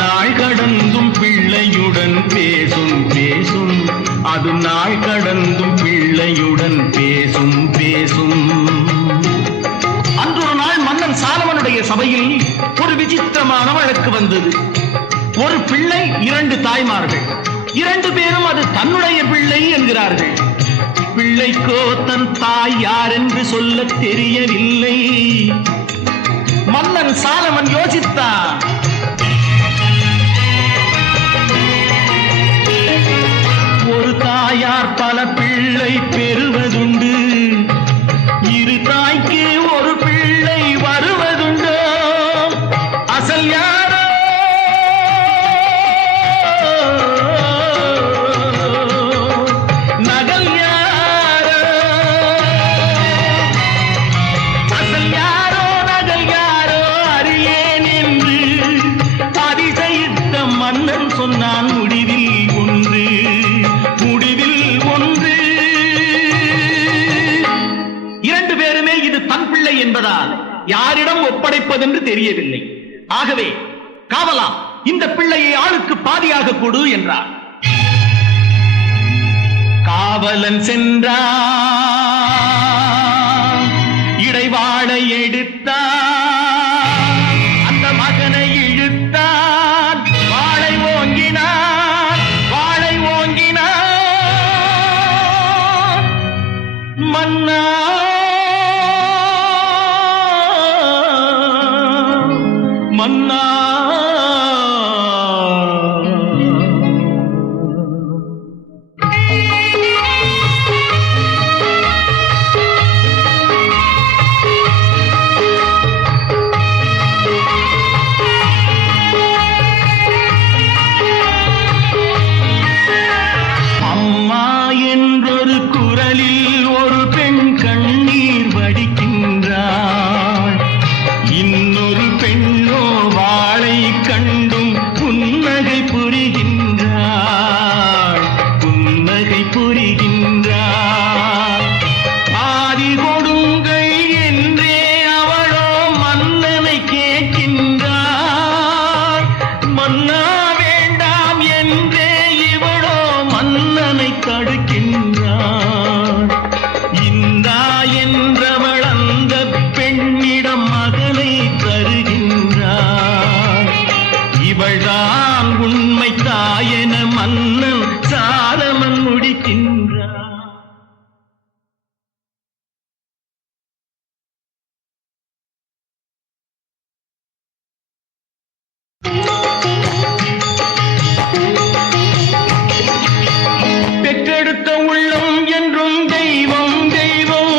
நாள் கடந்தும் பிள்ளையுடன் பேசும் பேசும். அது நாள் கடந்தும் பிள்ளையுடன் பேசும் பேசும். அன்றொரு நாள் மன்னன் சாலமனுடைய சபையில் ஒரு விசித்திரமான வழக்கு வந்தது. ஒரு பிள்ளை, 2 தாய்மார்கள், 2 பேரும் அது தன்னுடைய பிள்ளை என்கிறார்கள். பிள்ளைக்கோ தன் தாய் யார் என்று சொல்ல தெரியவில்லை. மன்னன் சாலமன் யோசித்தான். ஒரு தாயார் பல பிள்ளை பெறுவதுண்டு, 2 தாய்க்கு ஒரு பிள்ளை வருவதுண்டு. அசல் யாரோ நகல் யாரோ, அசல் யாரோ நகல் யாரோ அறியேன் என்று அதிசயித்த மன்னன் சொன்னான். முடிவில் ஒன்று, முடிவில் ஒன்று. 2 பேருமே இது தன் பிள்ளை என்பதால் யாரிடம் ஒப்படைப்பதென்று தெரியவில்லை. ஆகவே காவலா, இந்த பிள்ளையை ஆளுக்கு பாதியாக கொடு என்றார். காவலன் சென்றான், இடைவாளை எடுத்தான், அந்த மகனை இழுத்தான், வாளை ஓங்கினான், வாளை ஓங்கினான். மன்னா மன்னா அம்மா என்றொரு குரலில் ஒரு பெண் கண்ணீர் வடிக்கின்றாள். இன்னொரு பெண்ணோ வாளை கண்டும் புன்னகை புரிகின்றாள், புன்னகை புரிகின்றாள். ஆதி கொடுங்கை என்றே அவளோ மன்னனை கேட்கின்றாள். மன்னா வேண்டாம் என்றே இவளோ மன்னனை தடுக்கின்றாள். இந்தா என்றவள் அந்த பெண்ணிடம் மகனை தருகின்றாள். இவள்தான் உண்மை தாயென மன்னன் சாலமன் முடிக்கின்றான். பெற்றெடுத்த உள்ளம் என்றும் தெய்வம் தெய்வம்.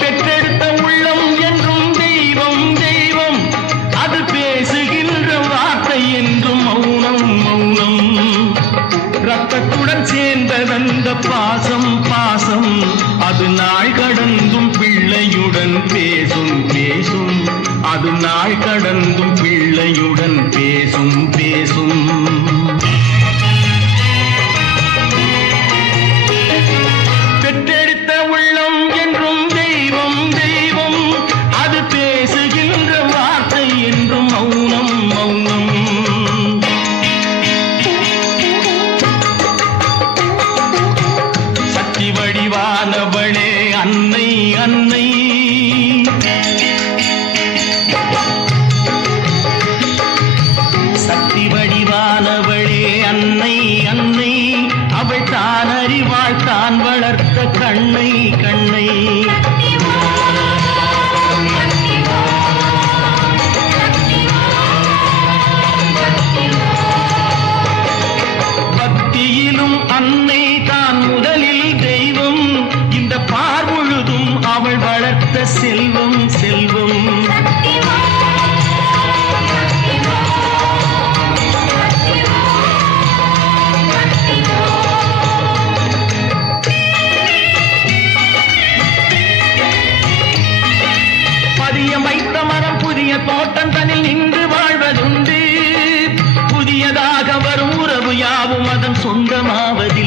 பெற்றெடுத்த உள்ளம் என்றும் தெய்வம் தெய்வம். அது பேசுகின்ற வார்த்தை என்றும் மௌனம் மௌனம். ரத்தத்துடன் சேர்ந்ததந்த பாசம் பாசம். அது நாள் கடந்தும் பிள்ளையுடன் பேசும் பேசும். அது நாள் கடந்தும் பிள்ளையுடன் பேசும் பேசும். பெற்றெடுத்த உள்ளம் என்றும் தெய்வம் தெய்வம். அது பேசுகின்ற வார்த்தை என்றும் மௌனம் மௌனம். சக்தி வடிவானவளே அன்னை அன்னை. சக்தி வடிவானவளே அன்னை அன்னை. அவள் தான் அறிவாள் தான் வளர்த்த கண்ணை கண்ணை. பக்தியிலும் அன்னை தான் முதலில் தெய்வம். இந்த பார்முழுதும் அவள் வளர்த்த செல்வம் செல்வம். பதியம் வைத்த மரம் புதிய தோட்டம் தனில் நின்று வாழ்வதுண்டு. புதியதாக வரும் உறவு யாவும் அதன் சொந்தமாவது